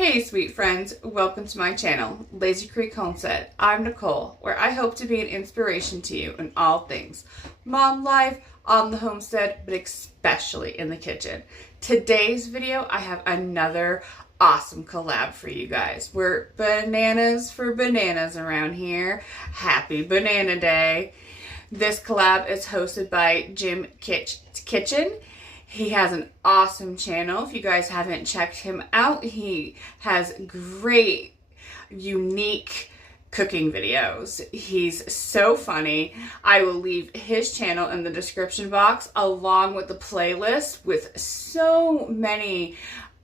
Hey sweet friends, welcome to my channel, Lazy Creek Homestead. I'm Nicole, where I hope to be an inspiration to you in all things mom life, on the homestead, but especially in the kitchen. Today's video, I have another awesome collab for you guys. We're bananas for bananas around here. Happy Banana Day. This collab is hosted by Jim Kitchen. He has an awesome channel. If you guys haven't checked him out, he has great, unique cooking videos. He's so funny. I will leave his channel in the description box along with the playlist with so many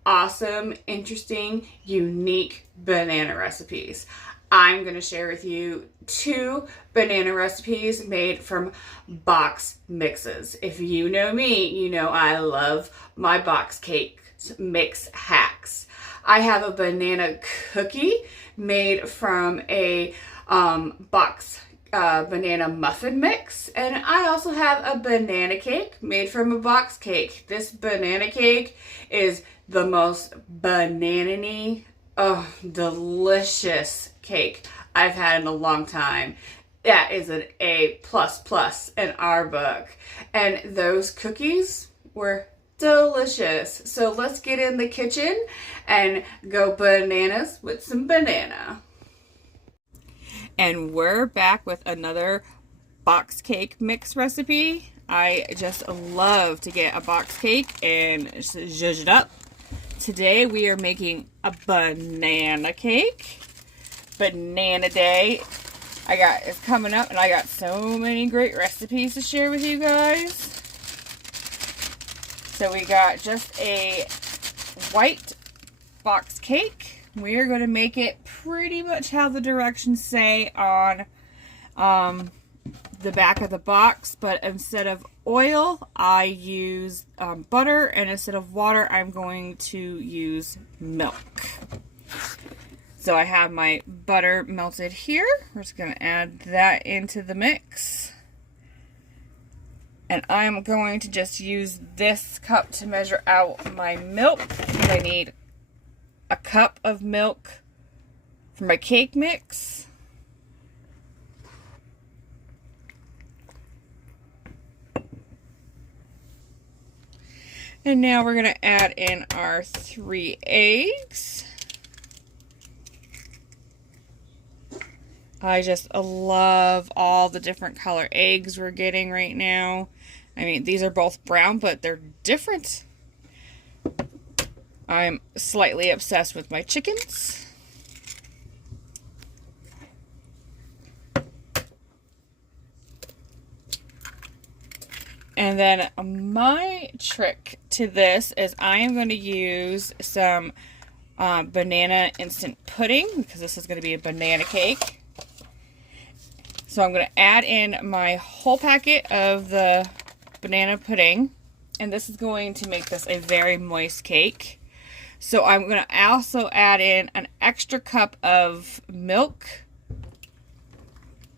awesome, interesting, unique banana recipes. I'm going to share with you 2 banana recipes made from box mixes. If you know me, you know I love my box cake mix hacks. I have a banana cookie made from a box banana muffin mix, and I also have a banana cake made from a box cake. This banana cake is the most banana-y, delicious cake I've had in a long time. That is an A++ in our book. And those cookies were delicious. So let's get in the kitchen and go bananas with some banana. And we're back with another box cake mix recipe. I just love to get a box cake and zhuzh it up. Today we are making a banana cake. Banana Day is coming up, and I got so many great recipes to share with you guys. So we got just a white box cake. We are going to make it pretty much how the directions say on the back of the box, but instead of oil, I use butter, and instead of water, I'm going to use milk. So I have my butter melted here. We're just going to add that into the mix. And I'm going to just use this cup to measure out my milk. I need a cup of milk for my cake mix. And now we're going to add in our 3 eggs. I just love all the different color eggs we're getting right now. I mean, these are both brown, but they're different. I'm slightly obsessed with my chickens. And then my trick to this is I am going to use some banana instant pudding, because this is going to be a banana cake. So I'm going to add in my whole packet of the banana pudding, and this is going to make this a very moist cake. So I'm going to also add in an extra cup of milk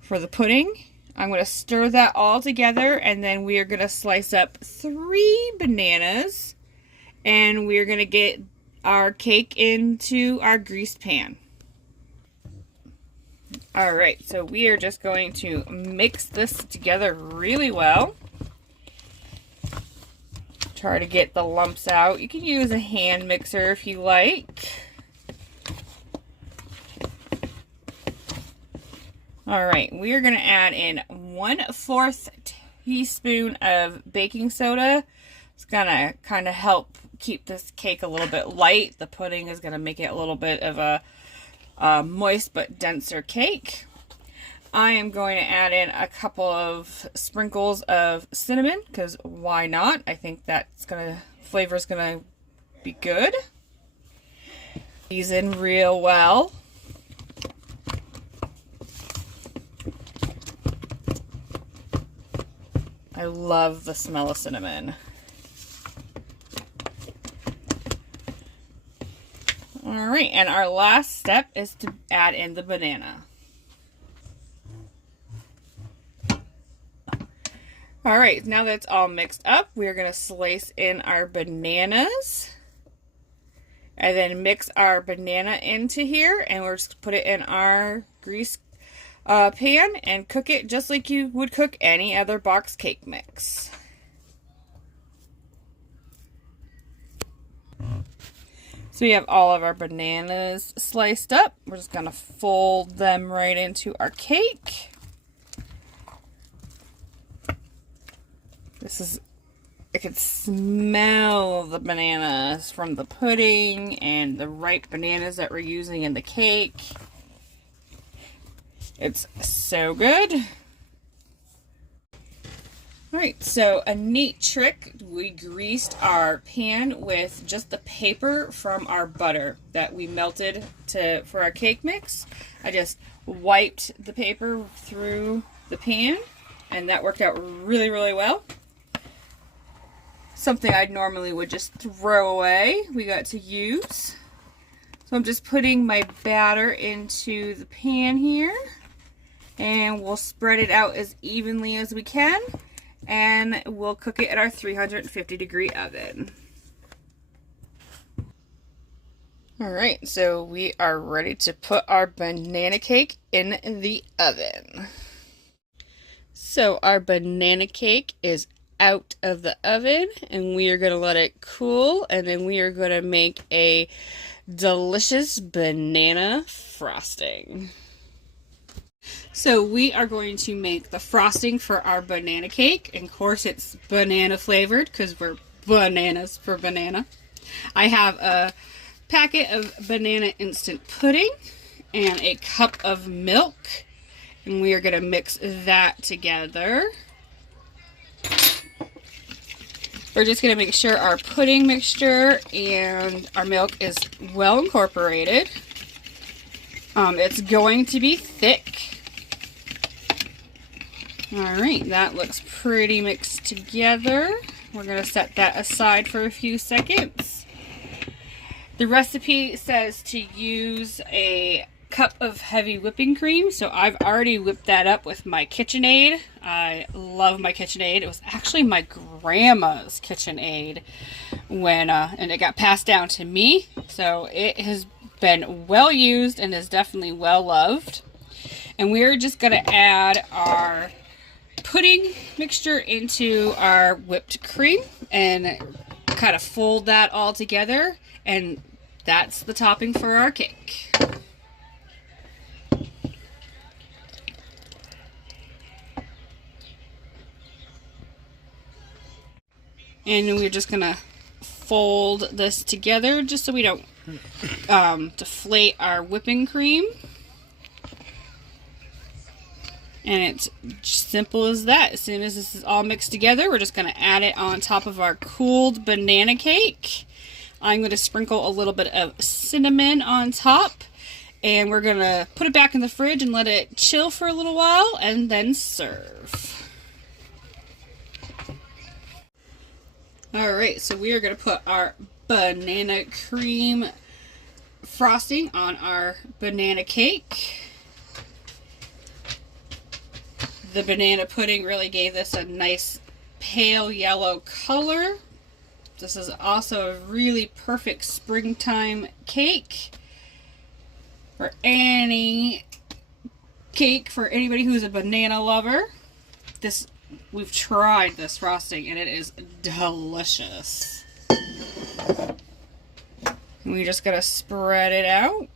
for the pudding. I'm going to stir that all together, and then we are going to slice up 3 bananas, and we're going to get our cake into our greased pan. Alright, so we are just going to mix this together really well. Try to get the lumps out. You can use a hand mixer if you like. Alright, we are going to add in 1/4 teaspoon of baking soda. It's going to kind of help keep this cake a little bit light. The pudding is going to make it a little bit of a moist but denser cake. I am going to add in a couple of sprinkles of cinnamon, because why not? I think that's flavor's gonna be good. These in real well. I love the smell of cinnamon. Alright, and our last step is to add in the banana. Alright, now that it's all mixed up, we're going to slice in our bananas. And then mix our banana into here, and we're just put it in our grease pan and cook it just like you would cook any other box cake mix. So we have all of our bananas sliced up. We're just gonna fold them right into our cake. I can smell the bananas from the pudding and the ripe bananas that we're using in the cake. It's so good. Alright, so a neat trick, we greased our pan with just the paper from our butter that we melted for our cake mix. I just wiped the paper through the pan, and that worked out really, really well. Something I normally would just throw away, we got to use. So I'm just putting my batter into the pan here, and we'll spread it out as evenly as we can. And we'll cook it at our 350-degree oven. Alright, so we are ready to put our banana cake in the oven. So our banana cake is out of the oven, and we are going to let it cool, and then we are going to make a delicious banana frosting. So we are going to make the frosting for our banana cake. And of course it's banana flavored because we're bananas for banana. I have a packet of banana instant pudding and a cup of milk. And we are going to mix that together. We're just going to make sure our pudding mixture and our milk is well incorporated. It's going to be thick. Alright, that looks pretty mixed together. We're going to set that aside for a few seconds. The recipe says to use a cup of heavy whipping cream, so I've already whipped that up with my KitchenAid. I love my KitchenAid. It was actually my grandma's KitchenAid and it got passed down to me, so it has been well used and is definitely well loved. And we're just going to add our pudding mixture into our whipped cream and kind of fold that all together, and that's the topping for our cake. And we're just gonna fold this together just so we don't deflate our whipping cream. And it's simple as that. As soon as this is all mixed together, we're just going to add it on top of our cooled banana cake. I'm going to sprinkle a little bit of cinnamon on top. And we're going to put it back in the fridge and let it chill for a little while and then serve. Alright, so we are going to put our banana cream frosting on our banana cake. The banana pudding really gave this a nice pale yellow color. This is also a really perfect springtime cake for any cake for anybody who's a banana lover. We've tried this frosting and it is delicious. And we just gotta spread it out.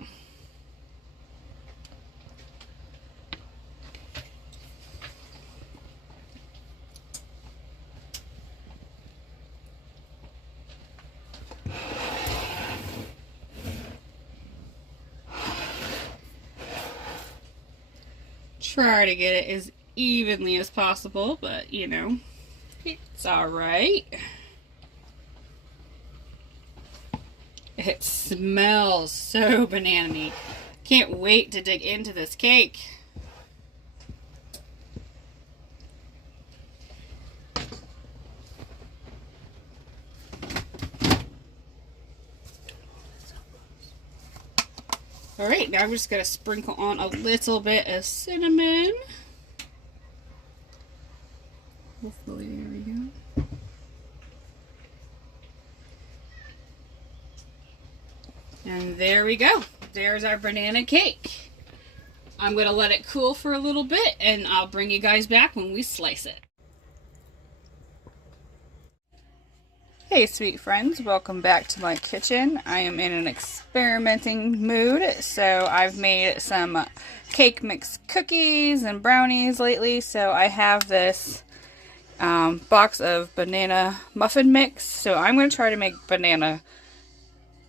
Try to get it as evenly as possible, but you know, it's alright. It smells so banana-y. Can't wait to dig into this cake. Alright, now I'm just going to sprinkle on a little bit of cinnamon. Hopefully, there we go. And there we go. There's our banana cake. I'm going to let it cool for a little bit, and I'll bring you guys back when we slice it. Hey sweet friends, welcome back to my kitchen. I am in an experimenting mood, so I've made some cake mix cookies and brownies lately. So I have this box of banana muffin mix, so I'm going to try to make banana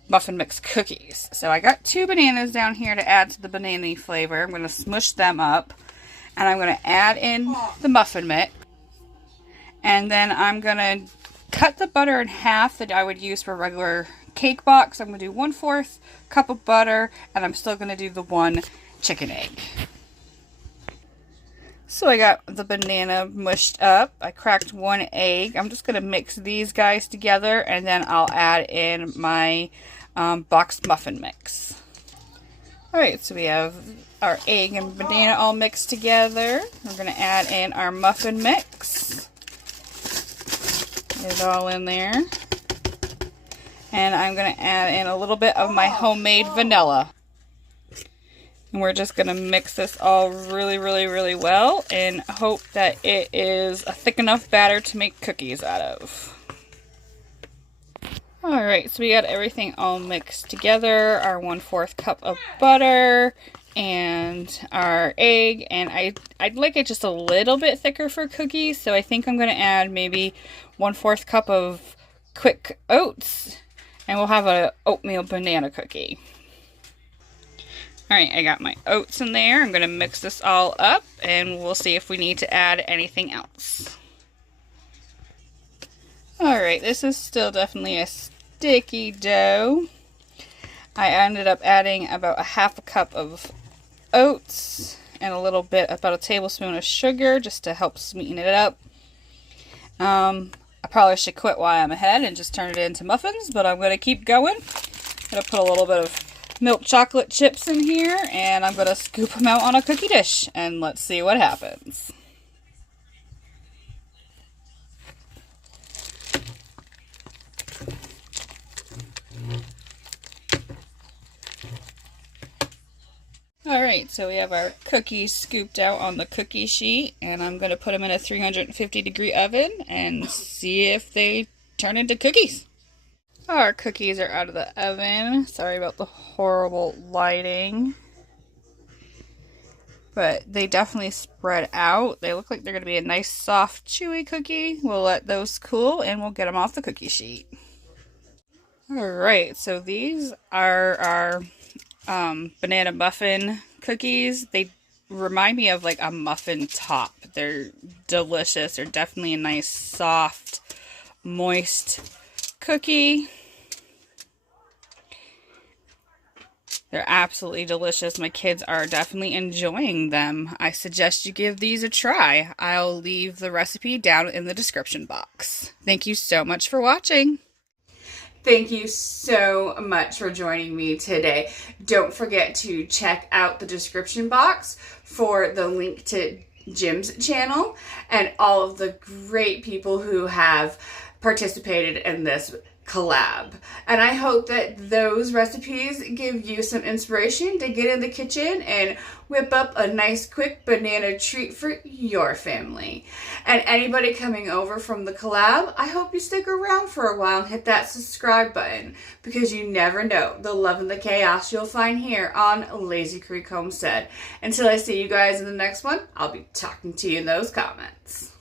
muffin mix cookies. So I got 2 bananas down here to add to the banana flavor. I'm going to smush them up, and I'm going to add in the muffin mix, and then I'm going to cut the butter in half that I would use for a regular cake box. I'm going to do 1/4 cup of butter, and I'm still going to do the 1 chicken egg. So I got the banana mushed up. I cracked 1 egg. I'm just going to mix these guys together, and then I'll add in my boxed muffin mix. Alright, so we have our egg and banana all mixed together. We're going to add in our muffin mix. Get it all in there. And I'm going to add in a little bit of my homemade vanilla. And we're just going to mix this all really, really, really well and hope that it is a thick enough batter to make cookies out of. Alright, so we got everything all mixed together. Our 1/4 cup of butter and our egg, and I'd like it just a little bit thicker for cookies, so I think I'm going to add maybe 1/4 cup of quick oats, and we'll have a oatmeal banana cookie. Alright, I got my oats in there. I'm going to mix this all up, and we'll see if we need to add anything else. Alright, this is still definitely a sticky dough. I ended up adding about 1/2 cup of oats and a little bit, about a tablespoon of sugar, just to help sweeten it up. I probably should quit while I'm ahead and just turn it into muffins, but I'm going to keep going. I'm going to put a little bit of milk chocolate chips in here, and I'm going to scoop them out on a cookie dish, and let's see what happens. Alright, so we have our cookies scooped out on the cookie sheet, and I'm going to put them in a 350-degree oven and see if they turn into cookies. Our cookies are out of the oven. Sorry about the horrible lighting. But they definitely spread out. They look like they're going to be a nice, soft, chewy cookie. We'll let those cool, and we'll get them off the cookie sheet. Alright, so these are our banana muffin cookies. They remind me of like a muffin top. They're delicious. They're definitely a nice, soft, moist cookie. They're absolutely delicious. My kids are definitely enjoying them. I suggest you give these a try. I'll leave the recipe down in the description box. Thank you so much for watching. Thank you so much for joining me today. Don't forget to check out the description box for the link to Jim's channel and all of the great people who have participated in this collab. And I hope that those recipes give you some inspiration to get in the kitchen and whip up a nice quick banana treat for your family. And anybody coming over from the collab, I hope you stick around for a while and hit that subscribe button, because you never know the love and the chaos you'll find here on Lazy Creek Homestead. Until I see you guys in the next one, I'll be talking to you in those comments.